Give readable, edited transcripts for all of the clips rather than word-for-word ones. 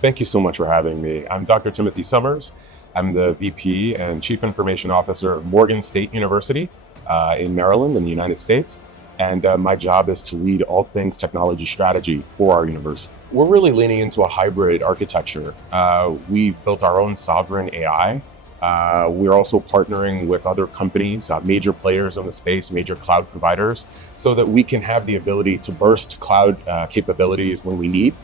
Thank you so much for having me. I'm Dr. Timothy Summers. I'm the VP and Chief Information Officer of Morgan State University in Maryland in the United States. And my job is to lead all things technology strategy for our university. We're really leaning into a hybrid architecture. We've built our own sovereign AI. We're also partnering with other companies, major players in the space, major cloud providers, so that we can have the ability to burst cloud capabilities when we need.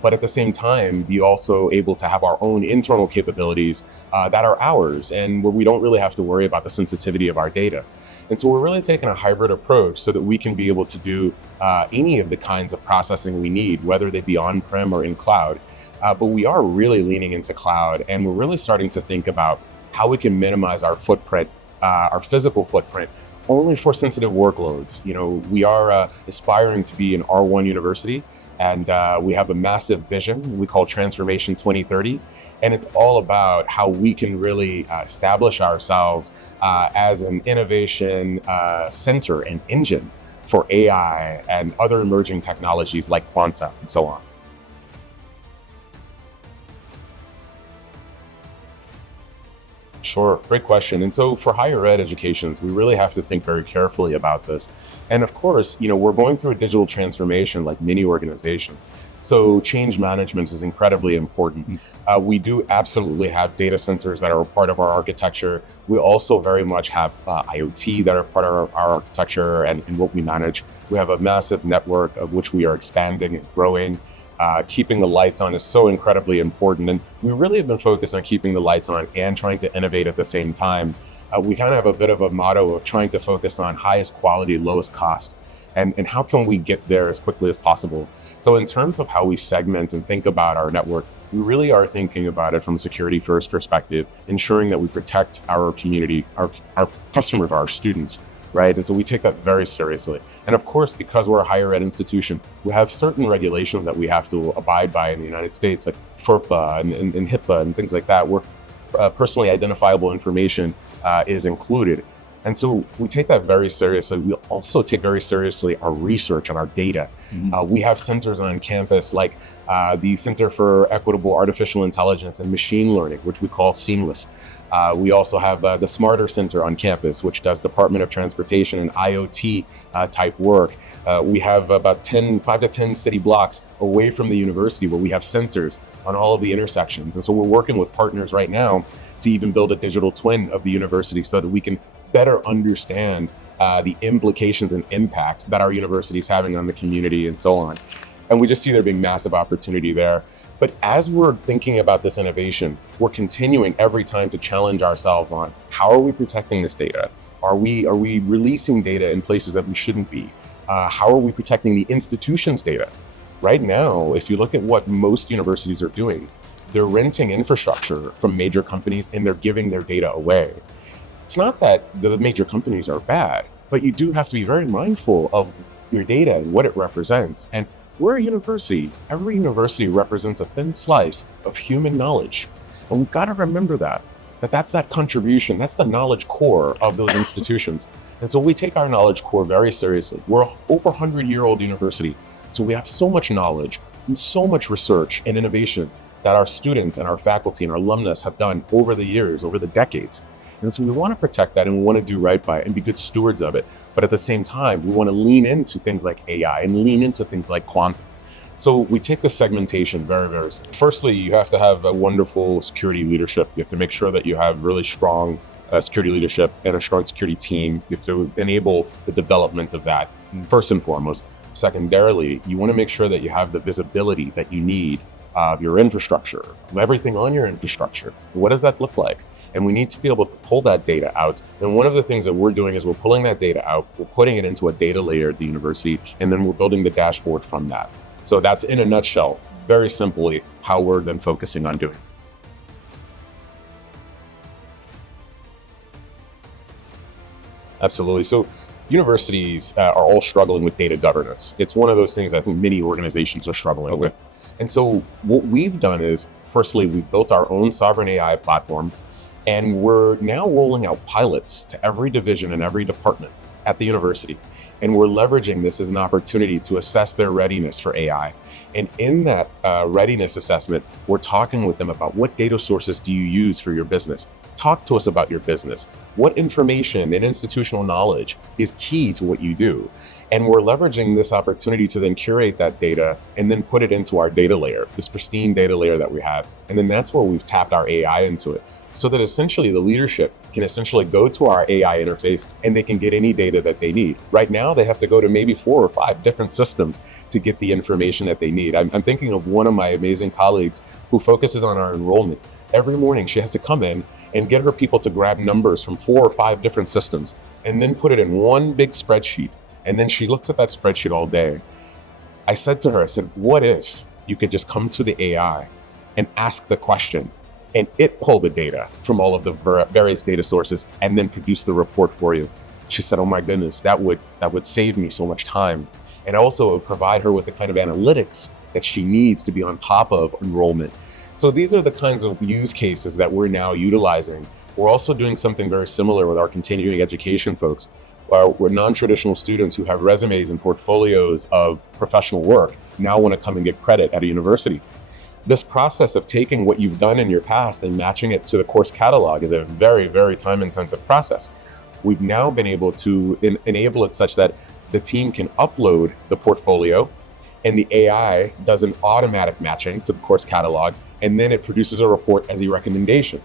But at the same time, be also able to have our own internal capabilities that are ours and where we don't really have to worry about the sensitivity of our data. And so we're really taking a hybrid approach so that we can be able to do any of the kinds of processing we need, whether they be on-prem or in cloud. But we are really leaning into cloud, and we're really starting to think about how we can minimize our footprint, our physical footprint, only for sensitive workloads. You know, we are aspiring to be an R1 university, and we have a massive vision we call Transformation 2030. And it's all about how we can really establish ourselves as an innovation center and engine for AI and other emerging technologies like quantum and so on. Sure, great question. And so for higher ed educations, we really have to think very carefully about this. And of course, you know, we're going through a digital transformation like many organizations. So change management is incredibly important. We do absolutely have data centers that are a part of our architecture. We also very much have IoT that are part of our architecture and what we manage. We have a massive network of which we are expanding and growing. Keeping the lights on is so incredibly important. And we really have been focused on keeping the lights on and trying to innovate at the same time. We kind of have a bit of a motto of trying to focus on highest quality, lowest cost, and how can we get there as quickly as possible. So in terms of how we segment and think about our network, we really are thinking about it from a security first perspective, ensuring that we protect our community, our customers, our students, right? And so we take that very seriously. And of course, because we're a higher ed institution, we have certain regulations that we have to abide by in the United States, like FERPA and HIPAA and things like that, where personally identifiable information is included. And so we take that very seriously. We also take very seriously our research and our data. We have centers on campus like the Center for Equitable Artificial Intelligence and Machine Learning, which we call Seamless. We also have the Smarter Center on campus, which does Department of Transportation and IoT type work. We have about 5 to 10 city blocks away from the university where we have sensors on all of the intersections. And so we're working with partners right now to even build a digital twin of the university so that we can better understand the implications and impact that our university is having on the community and so on. And we just see there being massive opportunity there. But as we're thinking about this innovation, we're continuing every time to challenge ourselves on how are we protecting this data? Are we releasing data in places that we shouldn't be? How are we protecting the institution's data? Right now, if you look at what most universities are doing, they're renting infrastructure from major companies and they're giving their data away. It's not that the major companies are bad, but you do have to be very mindful of your data and what it represents. And we're a university. Every university represents a thin slice of human knowledge. And we've got to remember that's that contribution, that's the knowledge core of those institutions. And so we take our knowledge core very seriously. We're an over 100-year-old university. So we have so much knowledge and so much research and innovation that our students and our faculty and our alumnus have done over the years, over the decades. And so we want to protect that and we want to do right by it and be good stewards of it. But at the same time, we want to lean into things like AI and lean into things like quantum. So we take the segmentation very, very seriously. Firstly, you have to have a wonderful security leadership. You have to make sure that you have really strong security leadership and a strong security team. You have to enable the development of that, first and foremost. Secondarily, you want to make sure that you have the visibility that you need of your infrastructure, of everything on your infrastructure. What does that look like? And we need to be able to pull that data out. And one of the things that we're doing is we're pulling that data out, we're putting it into a data layer at the university, and then we're building the dashboard from that. So that's in a nutshell, very simply, how we're then focusing on doing. Absolutely. So universities are all struggling with data governance. It's one of those things I think many organizations are struggling with. And so what we've done is, firstly, we've built our own sovereign AI platform. And we're now rolling out pilots to every division and every department at the university. And we're leveraging this as an opportunity to assess their readiness for AI. And in that readiness assessment, we're talking with them about what data sources do you use for your business? Talk to us about your business. What information and institutional knowledge is key to what you do? And we're leveraging this opportunity to then curate that data and then put it into our data layer, this pristine data layer that we have. And then that's where we've tapped our AI into it, so that essentially the leadership can essentially go to our AI interface and they can get any data that they need. Right now, they have to go to maybe 4 or 5 different systems to get the information that they need. I'm thinking of one of my amazing colleagues who focuses on our enrollment. Every morning, she has to come in and get her people to grab numbers from 4 or 5 different systems and then put it in one big spreadsheet. And then she looks at that spreadsheet all day. I said to her, I said, what if you could just come to the AI and ask the question, and it pull the data from all of the various data sources and then produce the report for you? She said, oh my goodness, that would save me so much time. And also it would provide her with the kind of analytics that she needs to be on top of enrollment. So these are the kinds of use cases that we're now utilizing. We're also doing something very similar with our continuing education folks. We're non-traditional students who have resumes and portfolios of professional work now want to come and get credit at a university. This process of taking what you've done in your past and matching it to the course catalog is a very, very time-intensive process. We've now been able to enable it such that the team can upload the portfolio and the AI does an automatic matching to the course catalog, and then it produces a report as a recommendation.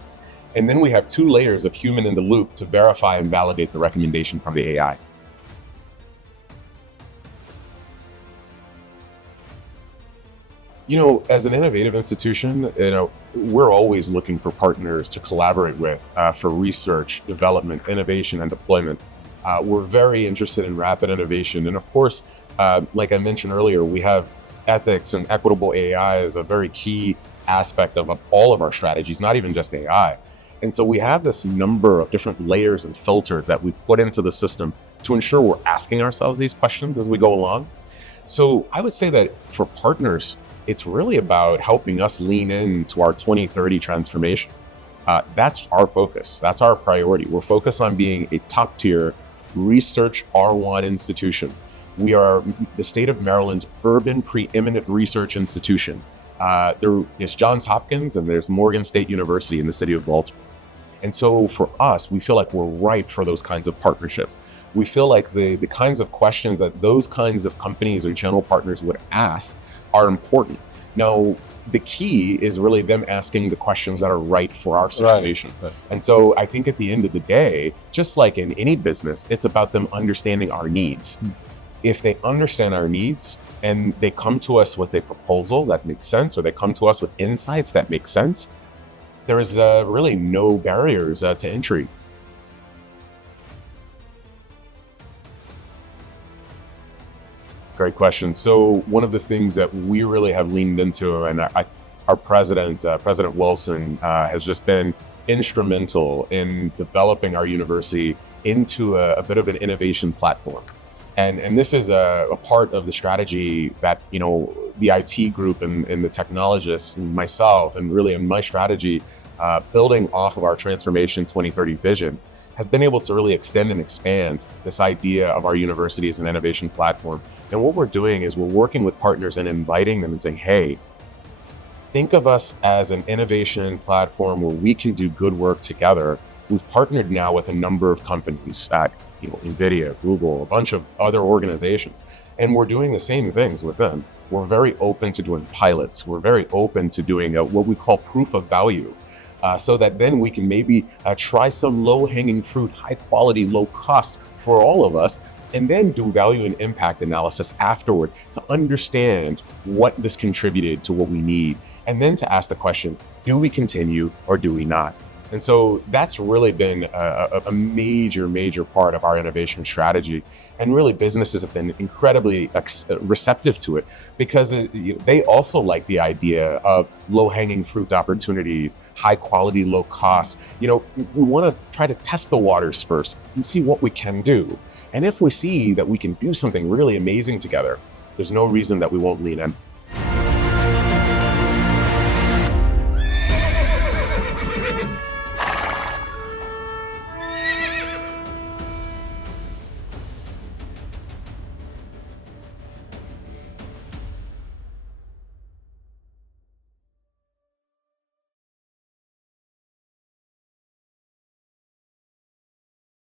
And then we have 2 layers of human in the loop to verify and validate the recommendation from the AI. You know, as an innovative institution, we're always looking for partners to collaborate with for research, development, innovation, and deployment. We're very interested in rapid innovation. And of course, like I mentioned earlier, we have ethics and equitable AI as a very key aspect of all of our strategies, not even just AI. And so we have this number of different layers and filters that we put into the system to ensure we're asking ourselves these questions as we go along. So I would say that for partners, it's really about helping us lean into our 2030 transformation. That's our focus. That's our priority. We're focused on being a top tier research R1 institution. We are the state of Maryland's urban preeminent research institution. There's Johns Hopkins and there's Morgan State University in the city of Baltimore. And so for us, we feel like we're ripe for those kinds of partnerships. We feel like the kinds of questions that those kinds of companies or channel partners would ask are important. Now, the key is really them asking the questions that are right for our situation. Right. And so I think at the end of the day, just like in any business, it's about them understanding our needs. If they understand our needs and they come to us with a proposal that makes sense, or they come to us with insights that make sense, there is really no barriers to entry. Great question. So one of the things that we really have leaned into, and our president, President Wilson, has just been instrumental in developing our university into a bit of an innovation platform. And this is a part of the strategy that, the IT group and the technologists and myself, and really in my strategy, building off of our Transformation 2030 vision, has been able to really extend and expand this idea of our university as an innovation platform. And what we're doing is we're working with partners and inviting them and saying, hey, think of us as an innovation platform where we can do good work together. We've partnered now with a number of companies at NVIDIA, Google, a bunch of other organizations, and we're doing the same things with them. We're very open to doing pilots. We're very open to doing what we call proof of value, so that then we can maybe try some low-hanging fruit, high quality, low cost for all of us, and then do value and impact analysis afterward to understand what this contributed to what we need, and then to ask the question, do we continue or do we not? And so that's really been a major part of our innovation strategy. And really businesses have been incredibly receptive to it, because they also like the idea of low-hanging fruit opportunities, high quality, low cost. We want to try to test the waters first and see what we can do. And if we see that we can do something really amazing together, there's no reason that we won't lean in.